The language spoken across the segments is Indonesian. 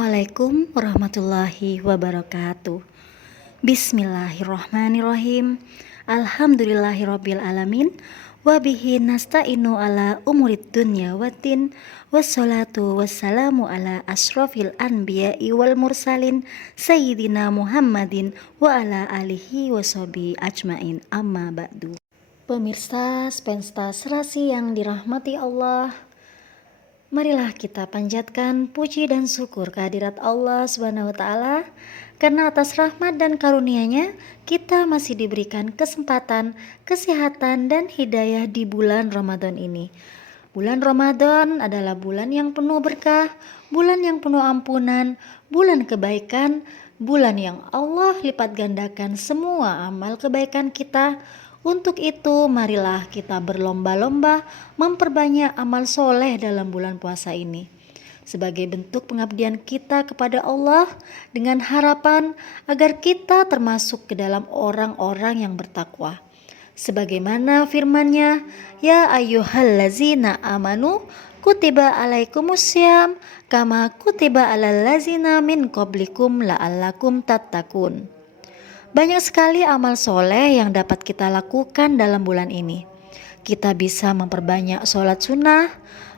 Assalamualaikum warahmatullahi wabarakatuh. Bismillahirrahmanirrahim. Alhamdulillahirabbil alamin. Wabihi nasta'inu ala umurid dunya waddin. Wassalatu wassalamu ala asrofil anbiya'i wal mursalin Sayyidina Muhammadin wa ala alihi washabihi ajmain, amma ba'du. Pemirsa Spensta Serasi yang dirahmati Allah, marilah kita panjatkan puji dan syukur kehadirat Allah Subhanahu wa Ta'ala, karena atas rahmat dan karunia-Nya kita masih diberikan kesempatan, kesehatan dan hidayah di bulan Ramadan ini. Bulan Ramadan adalah bulan yang penuh berkah, bulan yang penuh ampunan, bulan kebaikan, bulan yang Allah lipat gandakan semua amal kebaikan kita. Untuk itu, marilah kita berlomba-lomba memperbanyak amal soleh dalam bulan puasa ini, sebagai bentuk pengabdian kita kepada Allah, dengan harapan agar kita termasuk ke dalam orang-orang yang bertakwa. Sebagaimana firman-Nya, ya ayyuhallazina amanu kutiba alaikumussyam kama kutiba alal lazina min qablikum la'allakum tattaqun. Banyak sekali amal soleh yang dapat kita lakukan dalam bulan ini. Kita bisa memperbanyak sholat sunnah,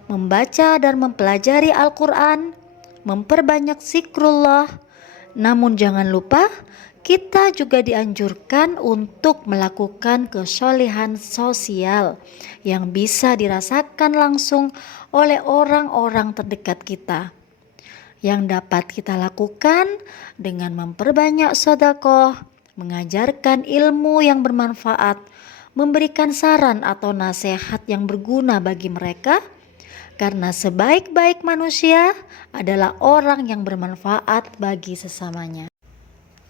membaca dan mempelajari Al-Quran, memperbanyak zikrullah. Namun jangan lupa, kita juga dianjurkan untuk melakukan kesolehan sosial yang bisa dirasakan langsung oleh orang-orang terdekat kita, yang dapat kita lakukan dengan memperbanyak sedekah, mengajarkan ilmu yang bermanfaat, memberikan saran atau nasihat yang berguna bagi mereka, karena sebaik-baik manusia adalah orang yang bermanfaat bagi sesamanya.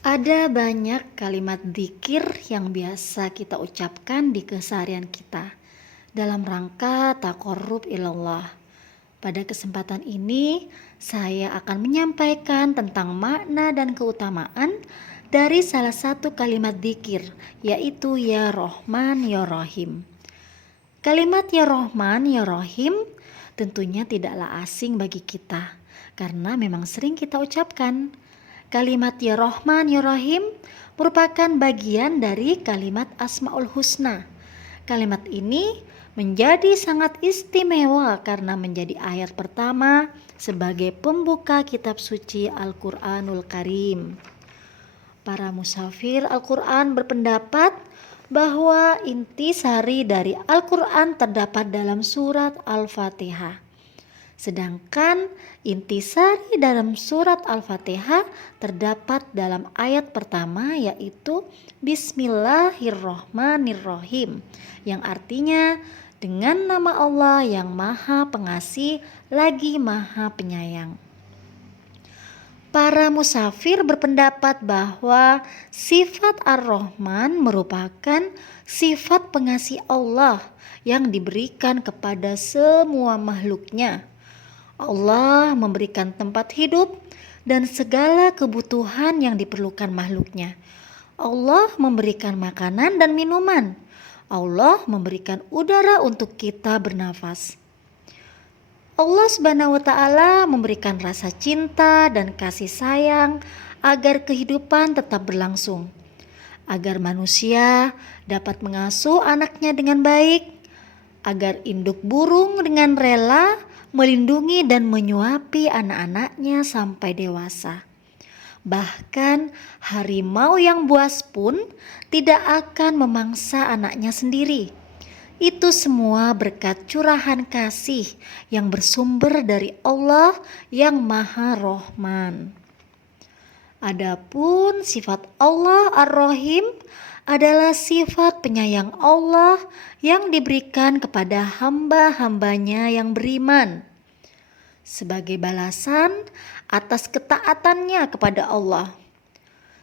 Ada banyak kalimat dzikir yang biasa kita ucapkan di keseharian kita dalam rangka taqarrub ilallah. Pada kesempatan ini, saya akan menyampaikan tentang makna dan keutamaan dari salah satu kalimat dzikir, yaitu Ya Rahman Ya Rahim. Kalimat Ya Rahman Ya Rahim tentunya tidaklah asing bagi kita, karena memang sering kita ucapkan. Kalimat Ya Rahman Ya Rahim merupakan bagian dari kalimat Asmaul Husna. Kalimat ini menjadi sangat istimewa karena menjadi ayat pertama sebagai pembuka kitab suci Al-Quranul Karim. Para musafir Al-Quran berpendapat bahwa intisari dari Al-Quran terdapat dalam surat Al-Fatihah. Sedangkan intisari dalam surat Al-Fatihah terdapat dalam ayat pertama, yaitu Bismillahirrohmanirrohim, yang artinya dengan nama Allah yang Maha Pengasih lagi Maha Penyayang. Para musafir berpendapat bahwa sifat Ar-Rahman merupakan sifat pengasih Allah yang diberikan kepada semua makhluknya. Allah memberikan tempat hidup dan segala kebutuhan yang diperlukan makhluknya. Allah memberikan makanan dan minuman. Allah memberikan udara untuk kita bernafas. Allah Subhanahu wa Ta'ala memberikan rasa cinta dan kasih sayang agar kehidupan tetap berlangsung, agar manusia dapat mengasuh anaknya dengan baik, agar induk burung dengan rela melindungi dan menyuapi anak-anaknya sampai dewasa. Bahkan harimau yang buas pun tidak akan memangsa anaknya sendiri. Itu semua berkat curahan kasih yang bersumber dari Allah yang Maha Rahman. Adapun sifat Allah Ar-Rahim adalah sifat penyayang Allah yang diberikan kepada hamba-hambanya yang beriman, sebagai balasan atas ketaatannya kepada Allah.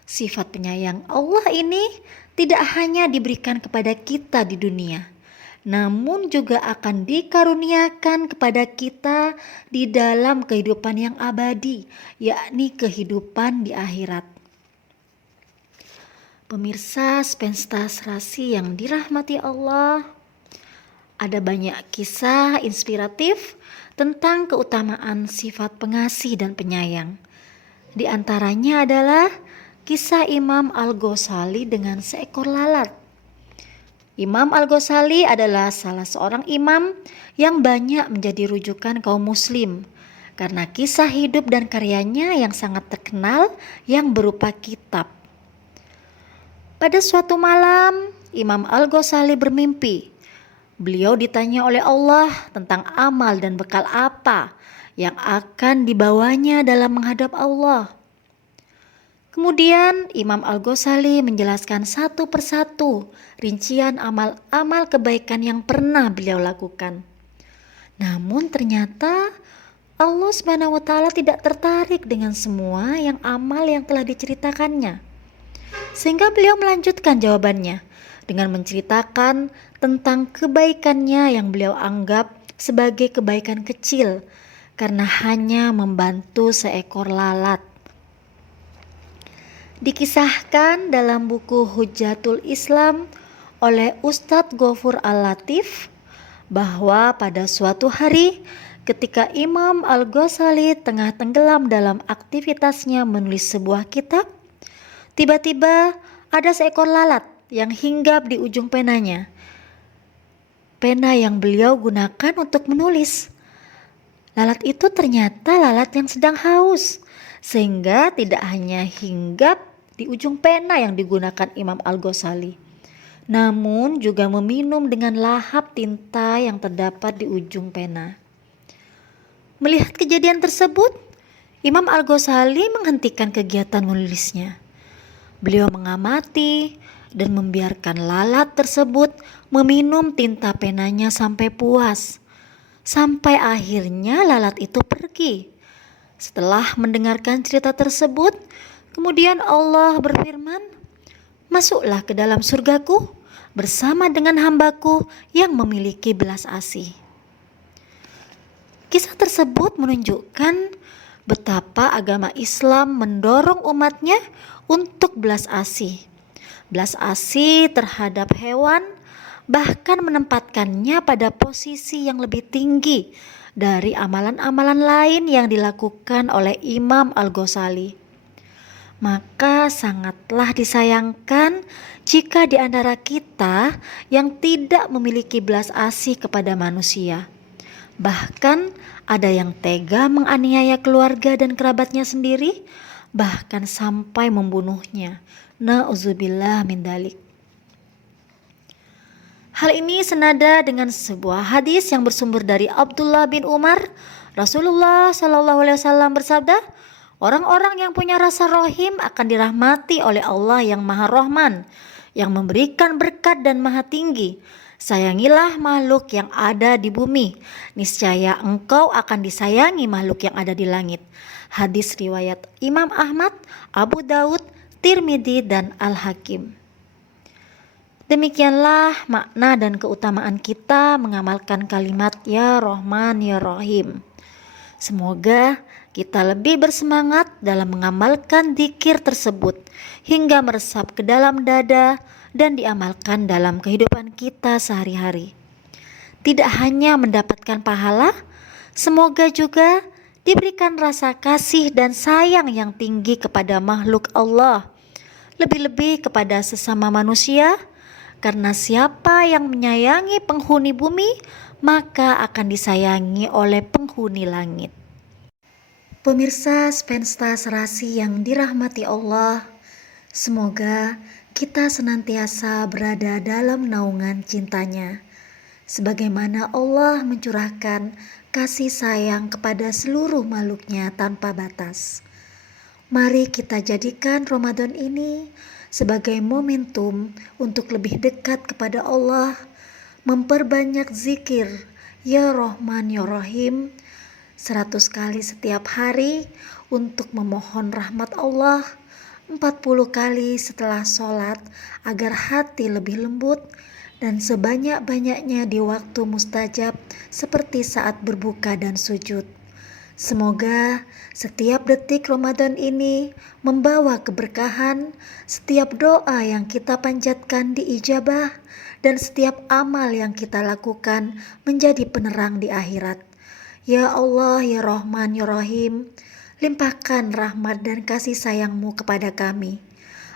Sifat penyayang Allah ini tidak hanya diberikan kepada kita di dunia, namun juga akan dikaruniakan kepada kita di dalam kehidupan yang abadi, yakni kehidupan di akhirat. Pemirsa Spensta Serasi yang dirahmati Allah, ada banyak kisah inspiratif tentang keutamaan sifat pengasih dan penyayang. Di antaranya adalah kisah Imam Al-Ghazali dengan seekor lalat. Imam Al-Ghazali adalah salah seorang imam yang banyak menjadi rujukan kaum muslim karena kisah hidup dan karyanya yang sangat terkenal yang berupa kitab. Pada suatu malam, Imam Al-Ghazali bermimpi. Beliau ditanya oleh Allah tentang amal dan bekal apa yang akan dibawanya dalam menghadap Allah. Kemudian Imam Al-Ghazali menjelaskan satu persatu rincian amal-amal kebaikan yang pernah beliau lakukan. Namun ternyata Allah SWT tidak tertarik dengan semua amal yang telah diceritakannya. Sehingga beliau melanjutkan jawabannya dengan menceritakan tentang kebaikannya yang beliau anggap sebagai kebaikan kecil karena hanya membantu seekor lalat. Dikisahkan dalam buku Hujjatul Islam oleh Ustadz Ghafur Al-Latif bahwa pada suatu hari ketika Imam Al-Ghazali tengah tenggelam dalam aktivitasnya menulis sebuah kitab, tiba-tiba ada seekor lalat yang hinggap di ujung penanya. Pena yang beliau gunakan untuk menulis. Lalat itu ternyata lalat yang sedang haus, sehingga tidak hanya hinggap di ujung pena yang digunakan Imam Al-Ghazali, namun juga meminum dengan lahap tinta yang terdapat di ujung pena. Melihat kejadian tersebut, Imam Al-Ghazali menghentikan kegiatan menulisnya. Beliau mengamati dan membiarkan lalat tersebut meminum tinta penanya sampai puas. Sampai akhirnya lalat itu pergi. Setelah mendengarkan cerita tersebut, kemudian Allah berfirman, "Masuklah ke dalam surgaku bersama dengan hambaku yang memiliki belas asih." Kisah tersebut menunjukkan betapa agama Islam mendorong umatnya untuk belas asih. Belas asih terhadap hewan, bahkan menempatkannya pada posisi yang lebih tinggi dari amalan-amalan lain yang dilakukan oleh Imam Al-Ghazali. Maka sangatlah disayangkan jika di antara kita yang tidak memiliki belas asih kepada manusia. Bahkan ada yang tega menganiaya keluarga dan kerabatnya sendiri, bahkan sampai membunuhnya. Na'udzubillah min dzalik. Hal ini senada dengan sebuah hadis yang bersumber dari Abdullah bin Umar. Rasulullah SAW bersabda, "Orang-orang yang punya rasa rohim akan dirahmati oleh Allah yang Maha Rahman, yang memberikan berkat dan Maha Tinggi. Sayangilah makhluk yang ada di bumi, niscaya engkau akan disayangi makhluk yang ada di langit." Hadis riwayat Imam Ahmad, Abu Daud, Tirmidzi, dan Al-Hakim. Demikianlah makna dan keutamaan kita mengamalkan kalimat Ya Rahman Ya Rahim. Semoga kita lebih bersemangat dalam mengamalkan dzikir tersebut hingga meresap ke dalam dada dan diamalkan dalam kehidupan kita sehari-hari. Tidak hanya mendapatkan pahala, semoga juga diberikan rasa kasih dan sayang yang tinggi kepada makhluk Allah, lebih-lebih kepada sesama manusia, karena siapa yang menyayangi penghuni bumi, maka akan disayangi oleh penghuni langit. Pemirsa Spensta Serasi yang dirahmati Allah, semoga kita senantiasa berada dalam naungan cintanya, sebagaimana Allah mencurahkan kasih sayang kepada seluruh makhluknya tanpa batas. Mari kita jadikan Ramadan ini sebagai momentum untuk lebih dekat kepada Allah, memperbanyak zikir Ya Rahman Ya Rahim 100 kali setiap hari untuk memohon rahmat Allah, 40 kali setelah sholat agar hati lebih lembut, dan sebanyak-banyaknya di waktu mustajab seperti saat berbuka dan sujud. Semoga setiap detik Ramadan ini membawa keberkahan, setiap doa yang kita panjatkan diijabah, dan setiap amal yang kita lakukan menjadi penerang di akhirat. Ya Allah, Ya Rahman, Ya Rahim, Limpahkan rahmat dan kasih sayang-Mu kepada kami.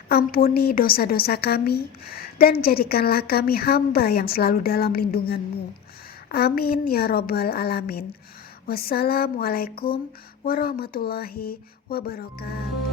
Ampuni dosa-dosa kami, dan jadikanlah kami hamba yang selalu dalam lindungan-Mu. Amin ya Rabbal Alamin. Wassalamualaikum warahmatullahi wabarakatuh.